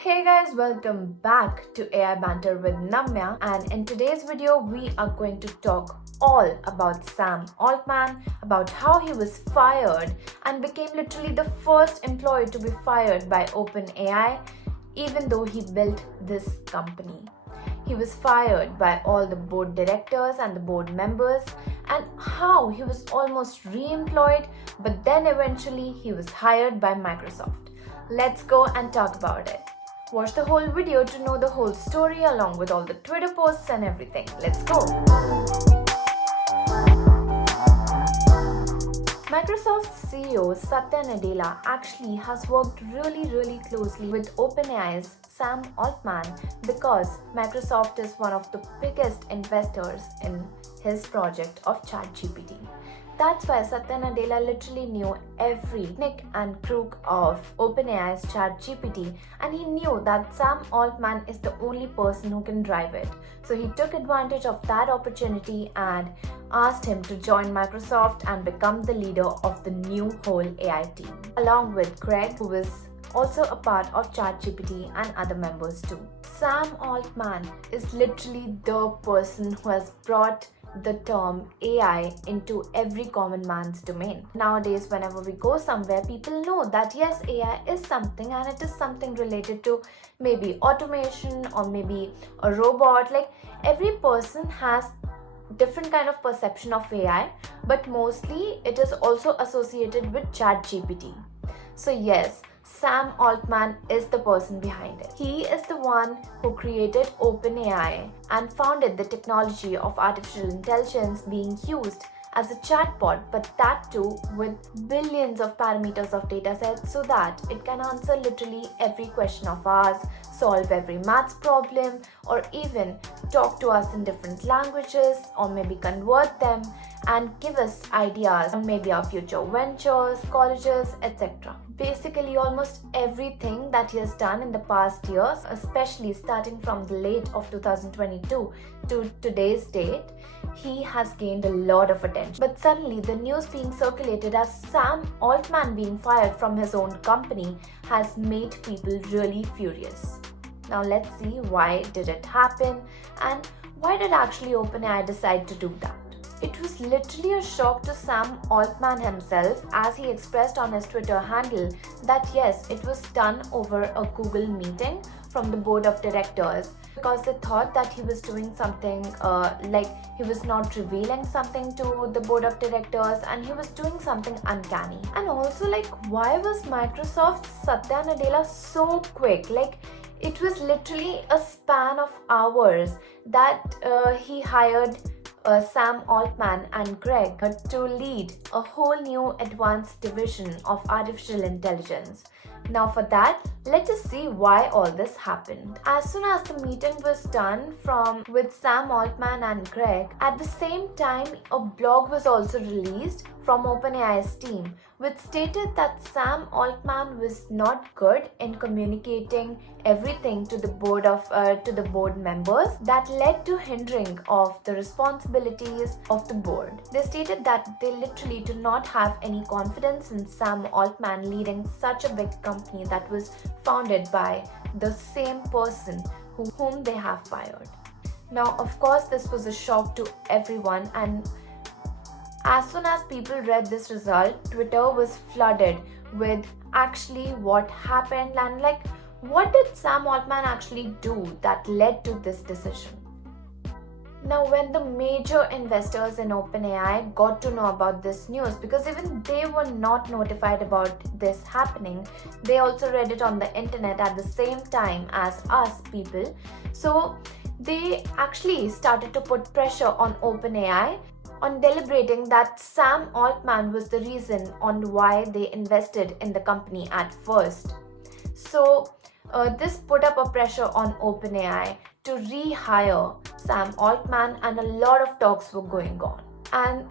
Hey guys, welcome back to AI Banter with Namya, and in today's video we are going to talk all about Sam Altman, about how he was fired and became literally the first employee to be fired by OpenAI even though he built this company. He was fired by all the board directors and the board members, and how he was almost re-employed, but then eventually he was hired by Microsoft. Let's go and talk about it. Watch the whole video to know the whole story along with all the Twitter posts and everything. Let's go! Microsoft's CEO Satya Nadella actually has worked really closely with OpenAI's Sam Altman because Microsoft is one of the biggest investors in his project of ChatGPT. That's why Satya Nadella literally knew every nick and crook of OpenAI's ChatGPT, and he knew that Sam Altman is the only person who can drive it. So he took advantage of that opportunity and asked him to join Microsoft and become the leader of the new whole AI team, along with Greg, who was also a part of ChatGPT, and other members too. Sam Altman is literally the person who has brought the term AI into every common man's domain. Nowadays, whenever we go somewhere, people know that yes, AI is something, and it is something related to maybe automation or maybe a robot. Like, every person has different kind of perception of AI, but mostly it is also associated with ChatGPT. So yes, Sam Altman is the person behind it. He is the one who created OpenAI and founded the technology of artificial intelligence being used as a chatbot, but that too with billions of parameters of datasets so that it can answer literally every question of ours, solve every maths problem, or even talk to us in different languages, or maybe convert them and give us ideas on maybe our future ventures, colleges, etc. Basically, almost everything that he has done in the past years, especially starting from the late of 2022 to today's date, he has gained a lot of attention. But suddenly, the news being circulated as Sam Altman being fired from his own company has made people really furious. Now let's see, why did it happen and why did actually OpenAI decide to do that? It was literally a shock to Sam Altman himself, as he expressed on his Twitter handle that yes, it was done over a Google meeting from the board of directors, because they thought that he was doing something like he was not revealing something to the board of directors and he was doing something uncanny. And also, like, why was Microsoft's Satya Nadella so quick? Like, it was literally a span of hours that he hired Sam Altman and Greg to lead a whole new advanced division of artificial intelligence. Now for that, let us see why all this happened. As soon as the meeting was done with Sam Altman and Greg, at the same time a blog was also released from OpenAI's team, which stated that Sam Altman was not good in communicating everything to the board members. That led to hindering of the responsibilities of the board. They stated that they literally do not have any confidence in Sam Altman leading such a big company that was founded by the same person whom they have fired. Now, of course, this was a shock to everyone, and as soon as people read this result, Twitter was flooded with actually what happened and like, what did Sam Altman actually do that led to this decision? Now, when the major investors in OpenAI got to know about this news, because even they were not notified about this happening, they also read it on the internet at the same time as us people. So they actually started to put pressure on OpenAI on deliberating that Sam Altman was the reason on why they invested in the company at first. So this put up a pressure on OpenAI to rehire Sam Altman, and a lot of talks were going on. And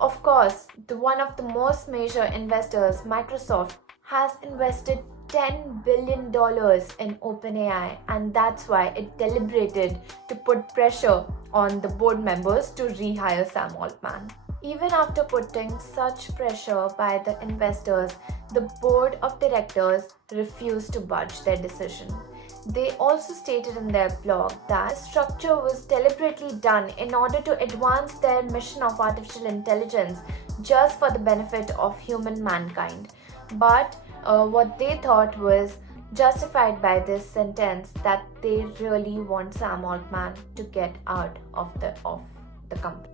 of course, one of the most major investors, Microsoft, has invested $10 billion in OpenAI, and that's why it deliberated to put pressure on the board members to rehire Sam Altman. Even after putting such pressure by the investors, the board of directors refused to budge their decision. They also stated in their blog that the structure was deliberately done in order to advance their mission of artificial intelligence just for the benefit of human mankind. But what they thought was justified by this sentence that they really want Sam Altman to get out of the company.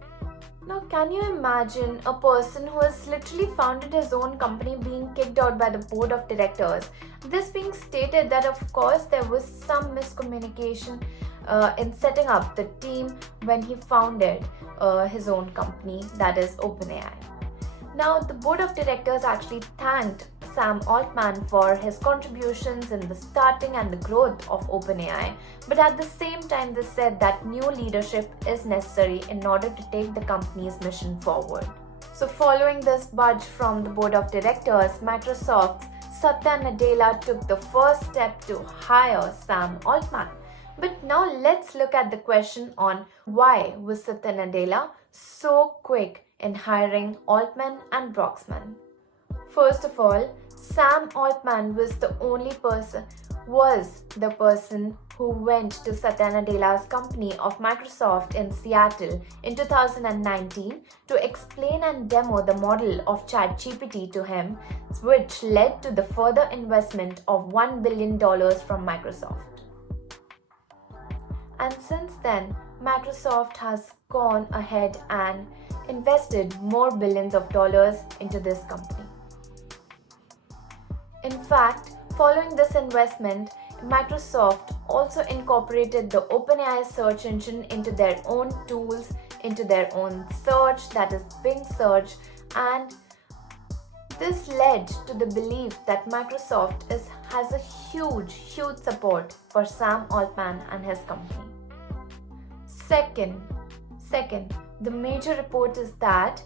Now, can you imagine a person who has literally founded his own company being kicked out by the board of directors? This being stated that of course there was some miscommunication in setting up the team when he founded his own company, that is OpenAI. Now, the board of directors actually thanked Sam Altman for his contributions in the starting and the growth of OpenAI, but at the same time they said that new leadership is necessary in order to take the company's mission forward. So following this budge from the board of directors, Microsoft's Satya Nadella took the first step to hire Sam Altman. But now let's look at the question on why was Satya Nadella so quick in hiring Altman and Broxman. First of all, Sam Altman was the person who went to Satya Nadella's company of Microsoft in Seattle in 2019 to explain and demo the model of ChatGPT to him, which led to the further investment of $1 billion from Microsoft. And since then, Microsoft has gone ahead and invested more billions of dollars into this company. In fact, following this investment, Microsoft also incorporated the OpenAI search engine into their own tools, into their own search, that is Bing search, and this led to the belief that Microsoft has a huge support for Sam Altman and his company. Second, the major report is that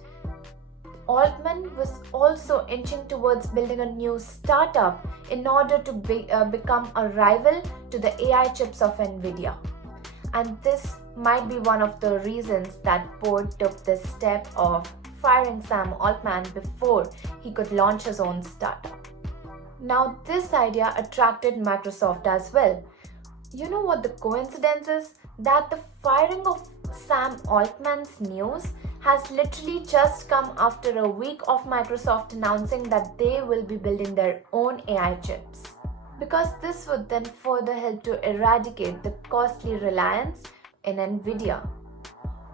Altman was also inching towards building a new startup in order to become a rival to the AI chips of Nvidia. And this might be one of the reasons that board took this step of firing Sam Altman before he could launch his own startup. Now, this idea attracted Microsoft as well. You know what the coincidence is? That the firing of Sam Altman's news has literally just come after a week of Microsoft announcing that they will be building their own AI chips. Because this would then further help to eradicate the costly reliance in Nvidia.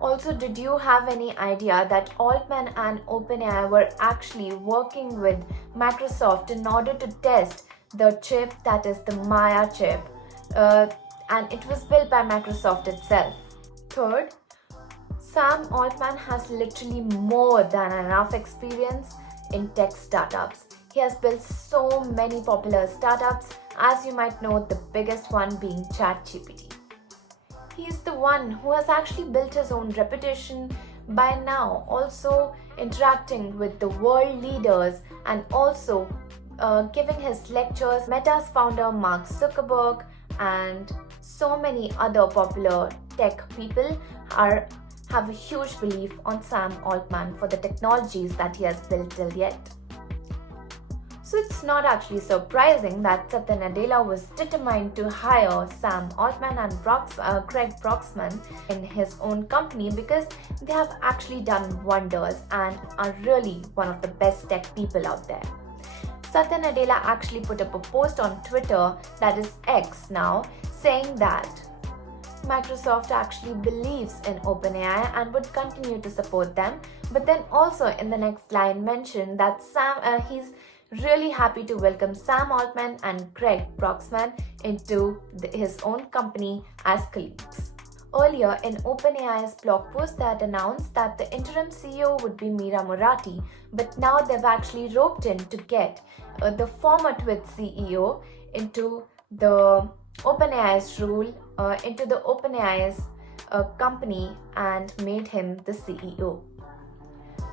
Also, did you have any idea that Altman and OpenAI were actually working with Microsoft in order to test the chip that is the Maya chip? And it was built by Microsoft itself. Third, Sam Altman has literally more than enough experience in tech startups. He has built so many popular startups, as you might know, the biggest one being ChatGPT. He is the one who has actually built his own reputation by now, also interacting with the world leaders and also giving his lectures. Meta's founder Mark Zuckerberg and so many other popular tech people have a huge belief on Sam Altman for the technologies that he has built till yet. So it's not actually surprising that Satya Nadella was determined to hire Sam Altman and Craig Broxman in his own company because they have actually done wonders and are really one of the best tech people out there. Satya Nadella actually put up a post on Twitter, that is X now, saying that Microsoft actually believes in OpenAI and would continue to support them, but then also in the next line mentioned that he's really happy to welcome Sam Altman and Craig Broxman into his own company as colleagues. Earlier in OpenAI's blog post, they had announced that the interim CEO would be Meera Murati, but now they've actually roped in to get the former Twitch CEO into the OpenAI's role, into the OpenAI's company and made him the CEO.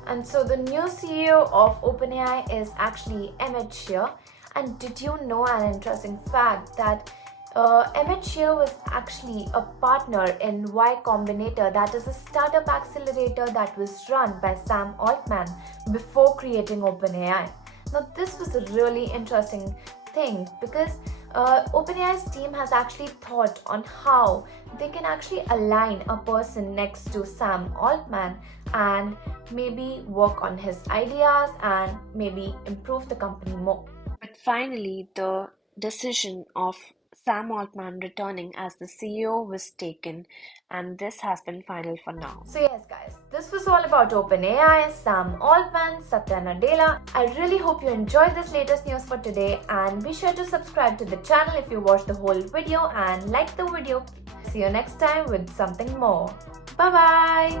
And so the new CEO of OpenAI is actually Emmett Shear. And did you know an interesting fact that Emmett Shear was actually a partner in Y Combinator, that is a startup accelerator that was run by Sam Altman before creating OpenAI. Now this was a really interesting thing because OpenAI's team has actually thought on how they can actually align a person next to Sam Altman and maybe work on his ideas and maybe improve the company more. But finally, the decision of Sam Altman returning as the CEO was taken, and this has been final for now. So yes guys, this was all about OpenAI, Sam Altman, Satya Nadella. I really hope you enjoyed this latest news for today, and be sure to subscribe to the channel if you watched the whole video and like the video. See you next time with something more. Bye bye.